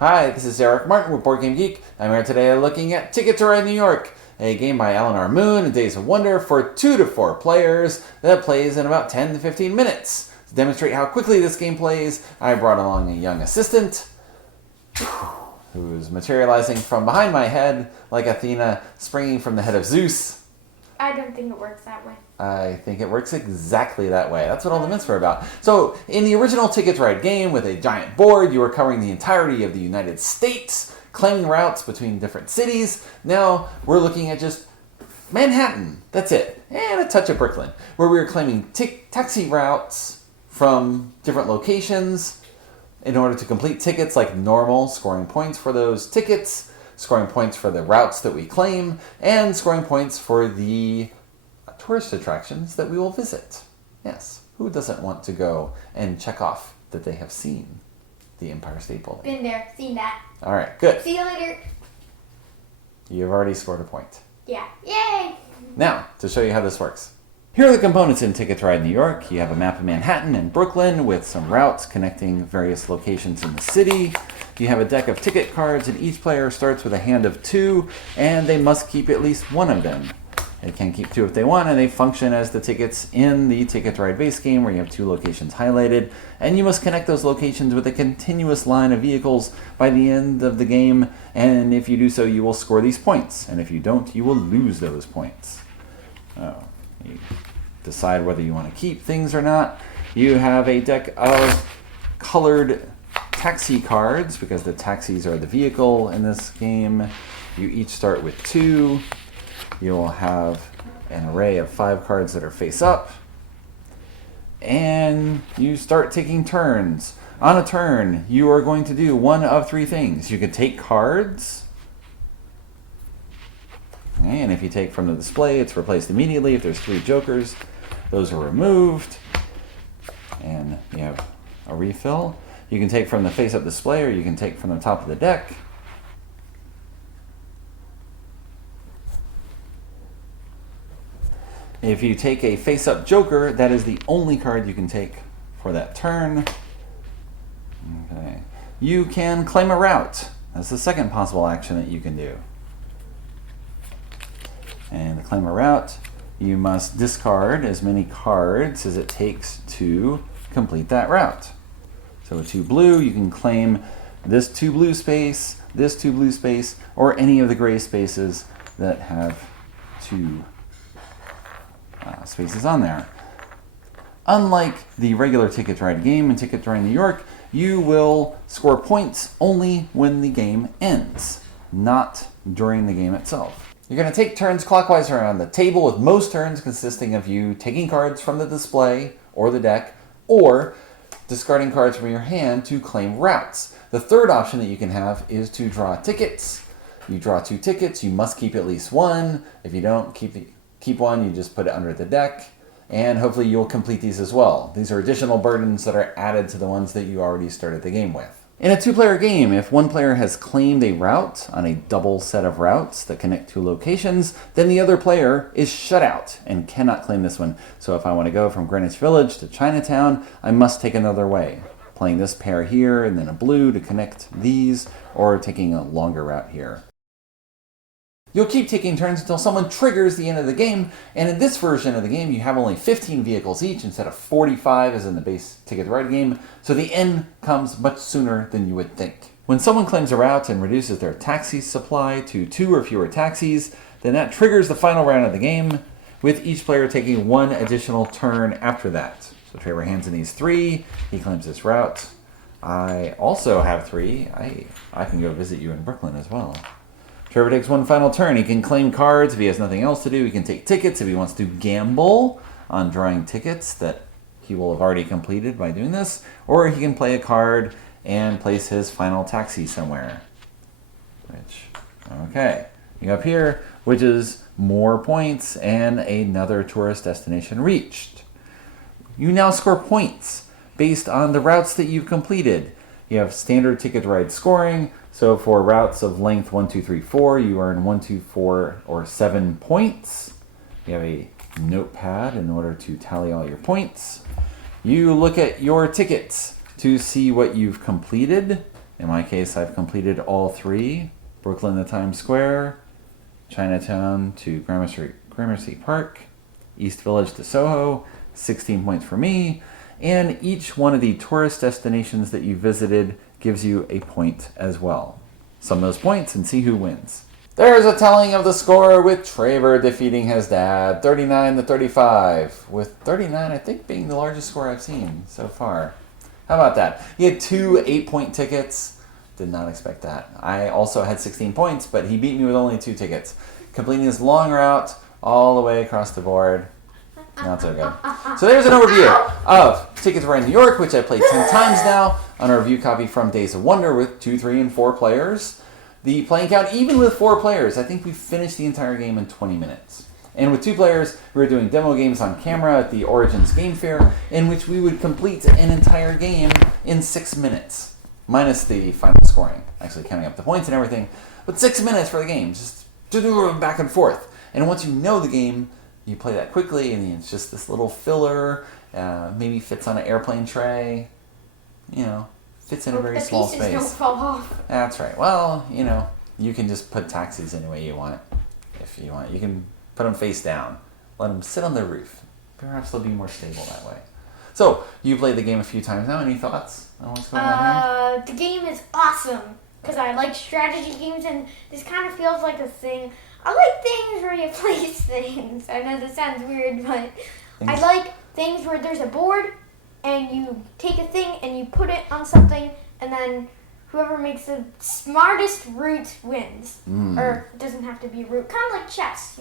Hi, this is Eric Martin with Board Game Geek. I'm here today looking at Ticket to Ride New York, a game by Eleanor Moon and Days of Wonder for 2 to 4 players that plays in about 10 to 15 minutes. To demonstrate how quickly this game plays, I brought along a young assistant who's materializing from behind my head like Athena springing from the head of Zeus. I don't think it works that way. I think it works exactly that way. That's what all the mints were about. So, in the original Ticket to Ride game with a giant board, you were covering the entirety of the United States, claiming routes between different cities. Now, we're looking at just Manhattan. That's it. And a touch of Brooklyn, where we were claiming taxi routes from different locations in order to complete tickets like normal, scoring points for those tickets, scoring points for the routes that we claim, and scoring points for the tourist attractions that we will visit. Yes, who doesn't want to go and check off that they have seen the Empire State Building? Been there, seen that. All right, good. See you later. You've already scored a point. Yeah. Yay! Now, to show you how this works. Here are the components in Ticket to Ride New York. You have a map of Manhattan and Brooklyn with some routes connecting various locations in the city. You have a deck of ticket cards, and each player starts with a hand of 2, and they must keep at least one of them. They can keep 2 if they want, and they function as the tickets in the Ticket to Ride base game where you have 2 locations highlighted, and you must connect those locations with a continuous line of vehicles by the end of the game, and if you do so, you will score these points, and if you don't, you will lose those points. You decide whether you want to keep things or not. You have a deck of colored taxi cards, because the taxis are the vehicle in this game. You each start with 2. You will have an array of 5 cards that are face up. And you start taking turns. On a turn, you are going to do one of 3 things. You could take cards. Okay, and if you take from the display, it's replaced immediately. If there's 3 jokers, those are removed. And you have a refill. You can take from the face-up display, or you can take from the top of the deck. If you take a face-up joker, that is the only card you can take for that turn. Okay. You can claim a route. That's the second possible action that you can do. And to claim a route, you must discard as many cards as it takes to complete that route. So with 2 blue, you can claim this 2 blue space, this 2 blue space, or any of the gray spaces that have 2 spaces on there. Unlike the regular Ticket to Ride game and Ticket to Ride New York, you will score points only when the game ends, not during the game itself. You're going to take turns clockwise around the table, with most turns consisting of you taking cards from the display or the deck, or discarding cards from your hand to claim routes. The third option that you can have is to draw tickets. You draw 2 tickets, you must keep at least 1. If you don't keep one, you just put it under the deck, and hopefully you'll complete these as well. These are additional burdens that are added to the ones that you already started the game with. In a 2-player game, if one player has claimed a route on a double set of routes that connect 2 locations, then the other player is shut out and cannot claim this one. So if I want to go from Greenwich Village to Chinatown, I must take another way, playing this pair here and then a blue to connect these, or taking a longer route here. You'll keep taking turns until someone triggers the end of the game, and in this version of the game, you have only 15 vehicles each instead of 45 as in the base Ticket to Ride game, so the end comes much sooner than you would think. When someone claims a route and reduces their taxi supply to 2 or fewer taxis, then that triggers the final round of the game, with each player taking 1 additional turn after that. So Trevor hands in these 3, he claims this route. I also have 3, I can go visit you in Brooklyn as well. Trevor takes 1 final turn. He can claim cards if he has nothing else to do. He can take tickets if he wants to gamble on drawing tickets that he will have already completed by doing this. Or he can play a card and place his final taxi somewhere. Okay. You go up here, which is more points and another tourist destination reached. You now score points based on the routes that you've completed. You have standard Ticket to Ride scoring. So for routes of length 1, 2, 3, 4, you earn 1, 2, 4, or 7 points. You have a notepad in order to tally all your points. You look at your tickets to see what you've completed In my case, I've completed all 3. Brooklyn to Times Square, Chinatown to Gramercy Park, East Village to Soho, 16 points for me. And each one of the tourist destinations that you visited gives you a point as well. Sum those points and see who wins. There's a telling of the score with Traver defeating his dad, 39 to 35, with 39 I think being the largest score I've seen so far. How about that? He had 2 8-point tickets. Did not expect that. I also had 16 points, but he beat me with only 2 tickets, completing his long route all the way across the board. Not so good. So there's an overview of Ticket to Ride New York, which I played 10 times now, on a review copy from Days of Wonder with 2, 3, and 4 players. The playing count, even with 4 players, I think we finished the entire game in 20 minutes. And with 2 players, we were doing demo games on camera at the Origins Game Fair, in which we would complete an entire game in 6 minutes, minus the final scoring, actually counting up the points and everything. But 6 minutes for the game, just back and forth. And once you know the game, you play that quickly, and it's just this little filler, maybe fits on an airplane tray, fits in a very small space. The pieces don't fall off. That's right. Well, you can just put taxis any way you want, if you want. You can put them face down, let them sit on the roof. Perhaps they'll be more stable that way. So, you played the game a few times now. Any thoughts on what's going on here? The game is awesome because I like strategy games, and this kind of feels like a thing. I like things where you place things. I know this sounds weird, but I like things where there's a board and you take a thing and you put it on something, and then whoever makes the smartest route wins. Or it doesn't have to be a route. Kind of like chess,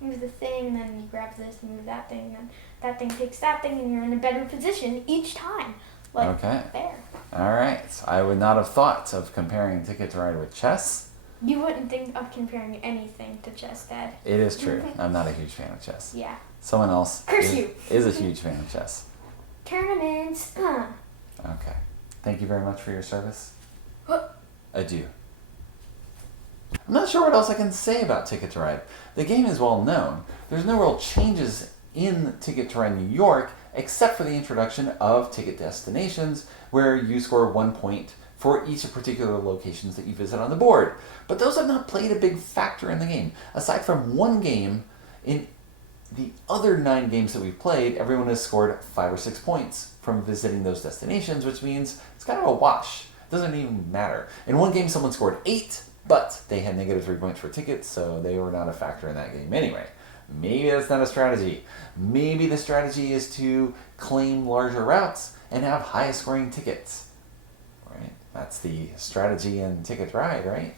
Move the thing, then you grab this, move that thing, and that thing takes that thing, and you're in a better position each time. Okay. There. All right. I would not have thought of comparing Ticket to Ride with chess. You wouldn't think of comparing anything to chess, Dad. It is true. I'm not a huge fan of chess. Yeah. Someone else Curse you. is a huge fan of chess. Tournaments. Okay. Thank you very much for your service. Adieu. I'm not sure what else I can say about Ticket to Ride. The game is well known. There's no real changes in Ticket to Ride New York except for the introduction of ticket destinations where you score 1 point for each of particular locations that you visit on the board. But those have not played a big factor in the game. Aside from one game, in the other 9 games that we've played, everyone has scored 5 or 6 points from visiting those destinations, which means it's kind of a wash. It doesn't even matter. In one game, someone scored 8, but they had negative 3 points for tickets, so they were not a factor in that game anyway. Maybe that's not a strategy. Maybe the strategy is to claim larger routes and have high scoring tickets. Right? That's the strategy in Ticket to Ride, right?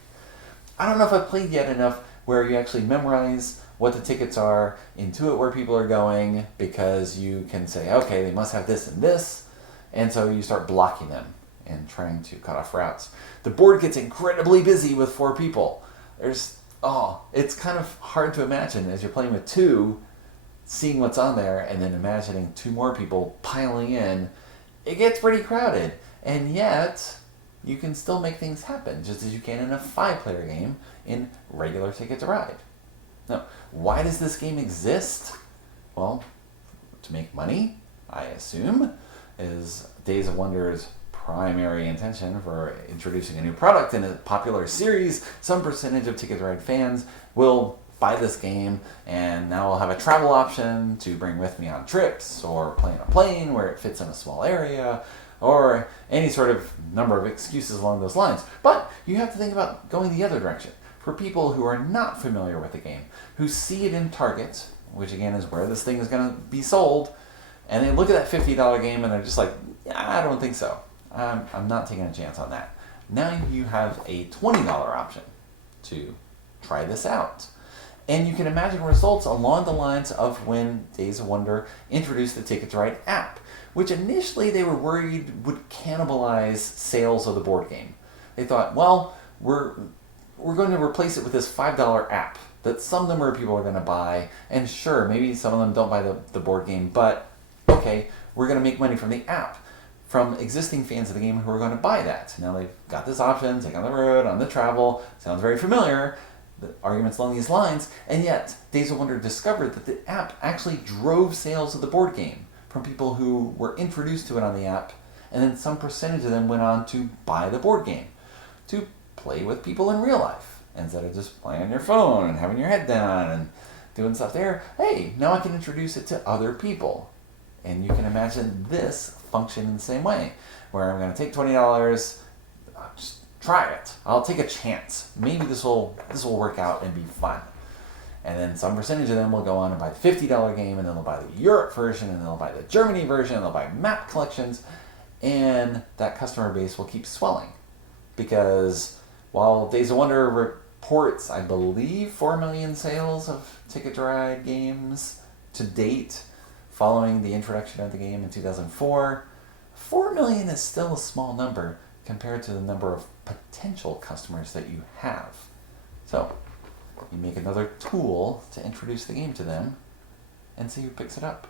I don't know if I've played yet enough where you actually memorize what the tickets are, intuit where people are going, because you can say, okay, they must have this and this, and so you start blocking them and trying to cut off routes. The board gets incredibly busy with 4 people. It's kind of hard to imagine as you're playing with 2, seeing what's on there, and then imagining 2 more people piling in. It gets pretty crowded, and yet you can still make things happen, just as you can in a 5-player game in regular Ticket to Ride. Now, why does this game exist? Well, to make money, I assume, is Days of Wonder's primary intention for introducing a new product in a popular series. Some percentage of Ticket to Ride fans will buy this game, and now I'll have a travel option to bring with me on trips, or play on a plane where it fits in a small area, or any sort of number of excuses along those lines. But you have to think about going the other direction. For people who are not familiar with the game, who see it in Target, which again is where this thing is going to be sold, and they look at that $50 game and they're just like, yeah, I don't think so. I'm not taking a chance on that. Now you have a $20 option to try this out. And you can imagine results along the lines of when Days of Wonder introduced the Ticket to Ride app, which initially they were worried would cannibalize sales of the board game. They thought, well, we're going to replace it with this $5 app that some number of people are going to buy, and sure, maybe some of them don't buy the board game, but okay, we're going to make money from the app, from existing fans of the game who are going to buy that. Now they've got this option, take on the road, on the travel, sounds very familiar, the arguments along these lines, and yet Days of Wonder discovered that the app actually drove sales of the board game from people who were introduced to it on the app And then some percentage of them went on to buy the board game, to play with people in real life, instead of just playing on your phone and having your head down and doing stuff there. Hey, now I can introduce it to other people. And you can imagine this function in the same way, where I'm going to take $20, just try it. I'll take a chance. Maybe this will work out and be fun. And then some percentage of them will go on and buy the $50 game, and then they'll buy the Europe version, and then they'll buy the Germany version, and they'll buy map collections, and that customer base will keep swelling. Because while Days of Wonder reports, I believe, 4 million sales of Ticket to Ride games to date, following the introduction of the game in 2004, 4 million is still a small number compared to the number of potential customers that you have. So, you make another tool to introduce the game to them and see who picks it up.